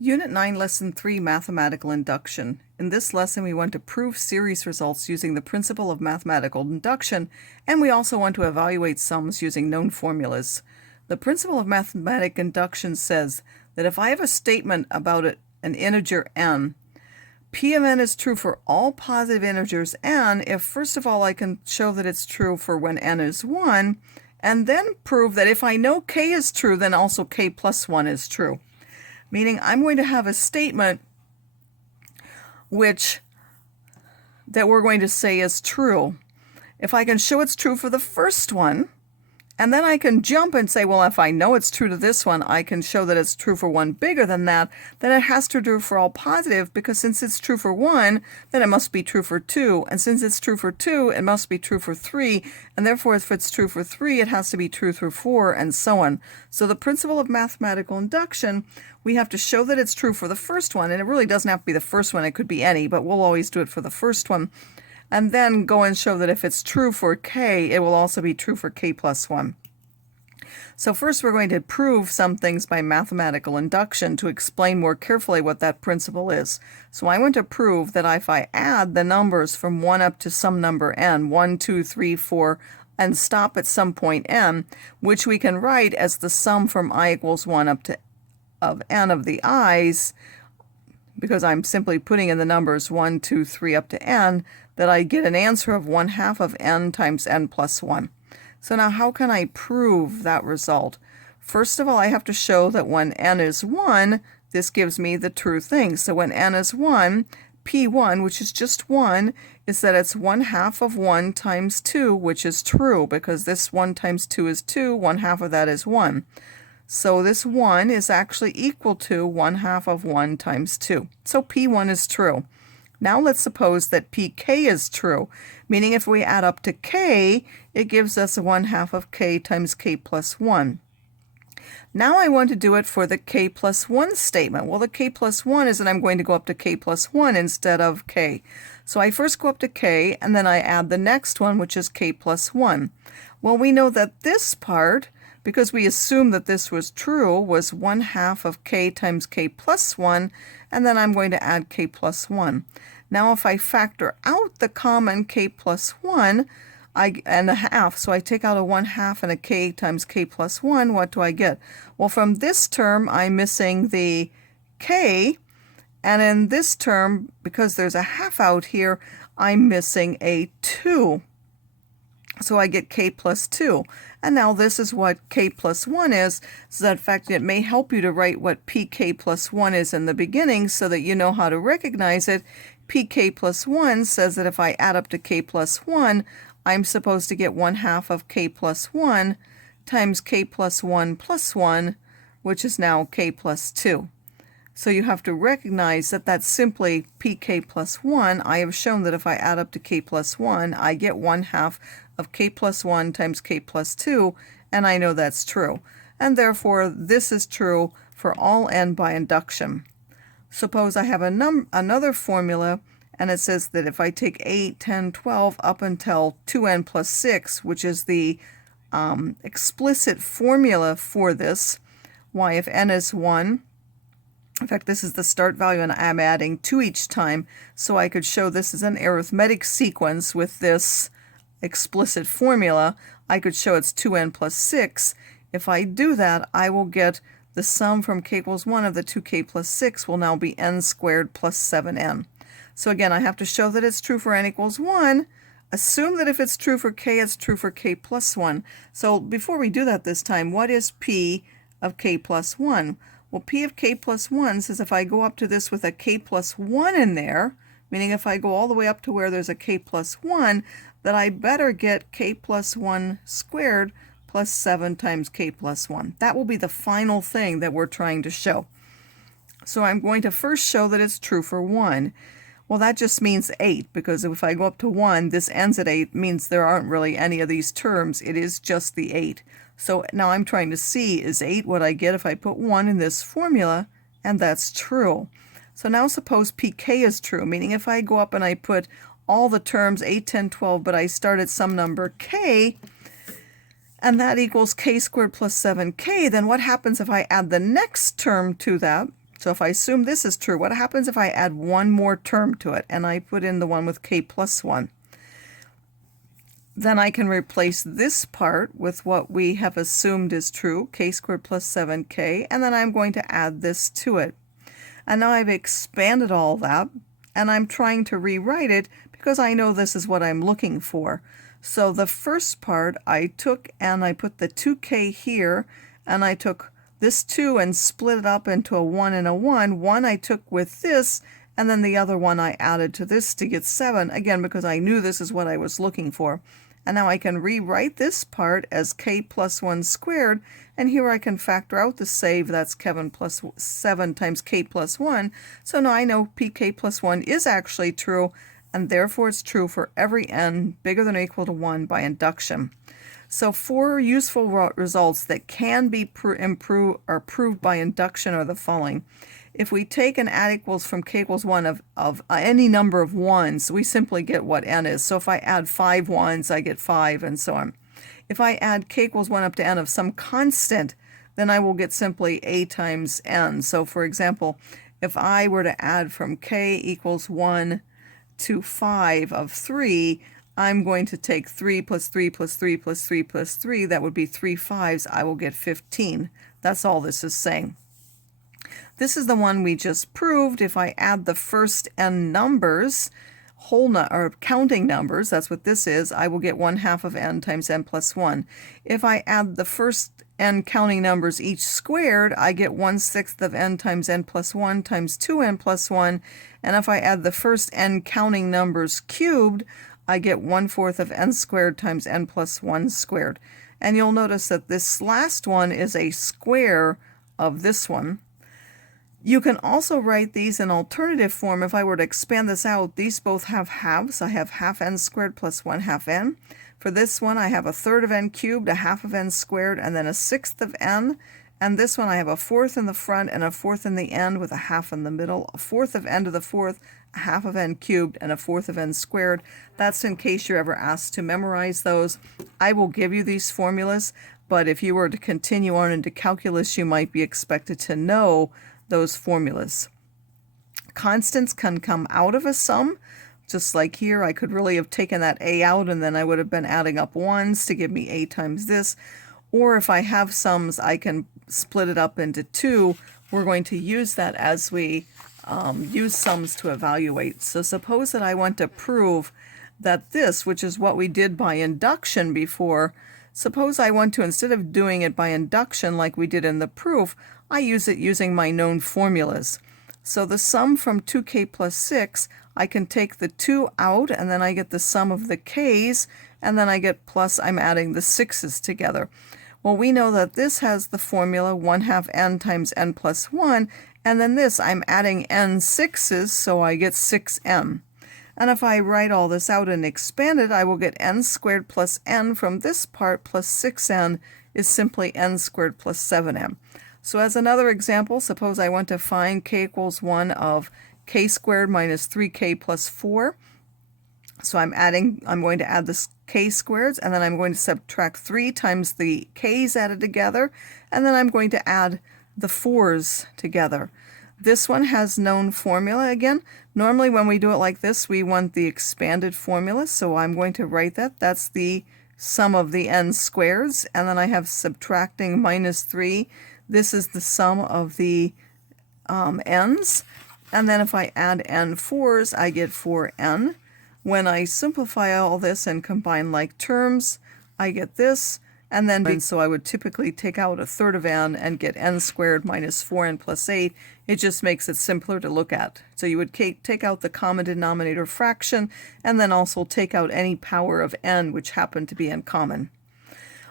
Unit 9, Lesson 3, Mathematical Induction. In this lesson, we want to prove series results using the principle of mathematical induction, and we also want to evaluate sums using known formulas. The principle of mathematical induction says that if I have a statement about an integer n, P of n is true for all positive integers n if, first of all, I can show that it's true for when n is 1, and then prove that if I know k is true, then also k plus 1 is true. Meaning I'm going to have a statement that we're going to say is true. If I can show it's true for the first one, and then I can jump and say, well, if I know it's true to this one, I can show that it's true for one bigger than that, then it has to do for all positive, because since it's true for 1, then it must be true for 2. And since it's true for 2, it must be true for 3. And therefore, if it's true for 3, it has to be true for 4, and so on. So the principle of mathematical induction, we have to show that it's true for the first one. And it really doesn't have to be the first one. It could be any, but we'll always do it for the first one. And then go and show that if it's true for k, it will also be true for k plus 1. So first we're going to prove some things by mathematical induction to explain more carefully what that principle is. So I want to prove that if I add the numbers from 1 up to some number n, 1, 2, 3, 4, and stop at some point n, which we can write as the sum from I equals 1 up to of n of the i's, because I'm simply putting in the numbers 1, 2, 3 up to n, that I get an answer of 1/2 of n times n plus 1. So now how can I prove that result? First of all, I have to show that when n is 1, this gives me the true thing. So when n is 1, P1, which is just 1, is that it's 1/2 of 1 times 2, which is true, because this 1 times 2 is 2, 1/2 of that is 1. So this 1 is actually equal to 1/2 of 1 times 2. So P1 is true. Now let's suppose that pk is true, meaning if we add up to k, it gives us 1/2 of k times k plus 1. Now I want to do it for the k plus 1 statement. Well, the k plus 1 is that I'm going to go up to k plus 1 instead of k. So I first go up to k, and then I add the next one, which is k plus 1. Well, we know that this part, because we assume that this was true, was 1/2 of k times k plus 1, and then I'm going to add k plus 1. Now if I factor out the common k plus 1 and a half, so I take out a 1/2 and a k times k plus 1, what do I get? Well, from this term, I'm missing the k, and in this term, because there's a half out here, I'm missing a 2. So I get k plus 2. And now this is what k plus 1 is. So that fact, it may help you to write what pk plus 1 is in the beginning so that you know how to recognize it. Pk plus 1 says that if I add up to k plus 1, I'm supposed to get 1/2 of k plus 1 times k plus 1 plus 1, which is now k plus 2. So you have to recognize that that's simply pk plus 1. I have shown that if I add up to k plus 1, I get 1/2 of k plus 1 times k plus 2, and I know that's true. And therefore, this is true for all n by induction. Suppose I have another formula, and it says that if I take 8, 10, 12 up until 2n plus 6, which is the explicit formula for this, why if n is 1, in fact, this is the start value, and I'm adding 2 each time, so I could show this is an arithmetic sequence with this explicit formula. I could show it's 2n plus 6. If I do that, I will get the sum from k equals 1 of the 2k plus 6 will now be n squared plus 7n. So again, I have to show that it's true for n equals 1. Assume that if it's true for k, it's true for k plus 1. So before we do that this time, what is p of k plus 1? Well, p of k plus 1 says if I go up to this with a k plus 1 in there, meaning if I go all the way up to where there's a k plus 1, that I better get k plus 1 squared plus 7 times k plus 1. That will be the final thing that we're trying to show. So I'm going to first show that it's true for 1. Well, that just means 8, because if I go up to 1, this ends at 8, means there aren't really any of these terms. It is just the 8. So now I'm trying to see, is 8 what I get if I put 1 in this formula? And that's true. So now suppose pk is true, meaning if I go up and I put all the terms 8, 10, 12, but I start at some number k, and that equals k squared plus 7k, then what happens if I add the next term to that? So if I assume this is true, what happens if I add one more term to it and I put in the one with k plus 1? Then I can replace this part with what we have assumed is true, k squared plus 7k, and then I'm going to add this to it. And now I've expanded all that, and I'm trying to rewrite it because I know this is what I'm looking for. So the first part I took and I put the 2k here, and I took this 2 and split it up into a 1 and a 1. One I took with this, and then the other one I added to this to get 7, again because I knew this is what I was looking for. And now I can rewrite this part as k plus 1 squared, and here I can factor out the save, that's Kevin plus 7 times k plus 1. So now I know pk plus 1 is actually true, and therefore it's true for every n bigger than or equal to 1 by induction. So 4 useful results that can be proved by induction are the following. If we take an add equals from k equals 1 of any number of 1s, we simply get what n is. So if I add 5 1s, I get 5, and so on. If I add k equals 1 up to n of some constant, then I will get simply a times n. So for example, if I were to add from k equals 1 to 5 of 3, I'm going to take 3 plus 3 plus 3 plus 3 plus 3. That would be 3 5s. I will get 15. That's all this is saying. This is the one we just proved. If I add the first n numbers, or counting numbers, that's what this is, I will get 1/2 of n times n plus 1. If I add the first n counting numbers each squared, I get 1/6 of n times n plus 1 times 2n plus 1. And if I add the first n counting numbers cubed, I get 1/4 of n squared times n plus 1 squared. And you'll notice that this last one is a square of this one. You can also write these in alternative form. If I were to expand this out, these both have halves. I have half n squared plus 1/2 n. For this one, I have 1/3 of n cubed, 1/2 of n squared, and then 1/6 of n. And this one, I have 1/4 in the front and 1/4 in the end with 1/2 in the middle, 1/4 of n to the 4th, 1/2 of n cubed, and 1/4 of n squared. That's in case you're ever asked to memorize those. I will give you these formulas, but if you were to continue on into calculus, you might be expected to know those formulas. Constants can come out of a sum, just like here. I could really have taken that a out and then I would have been adding up 1s to give me a times this. Or if I have sums, I can split it up into 2. We're going to use that as we use sums to evaluate. So suppose that I want to prove that this, which is what we did by induction before, suppose I want to, instead of doing it by induction like we did in the proof, I use it using my known formulas. So the sum from 2k plus 6, I can take the 2 out, and then I get the sum of the k's, and then I get plus, I'm adding the 6's together. Well, we know that this has the formula 1/2 n times n plus 1, and then this, I'm adding n 6's, so I get 6n. And if I write all this out and expand it, I will get n squared plus n from this part plus 6n is simply n squared plus 7n. So as another example, suppose I want to find k equals 1 of k squared minus 3k plus 4. So I'm going to add this k squareds, and then I'm going to subtract 3 times the k's added together, and then I'm going to add the 4's together. This one has known formula again. Normally when we do it like this, we want the expanded formula, so I'm going to write that. That's the sum of the n squareds, and then I have subtracting minus 3. This is the sum of the n's, and then if I add n 4's, I get 4n. When I simplify all this and combine like terms, I get this, and then so I would typically take out 1/3 of n and get n squared minus 4n plus 8. It just makes it simpler to look at. So you would take out the common denominator fraction, and then also take out any power of n which happened to be in common.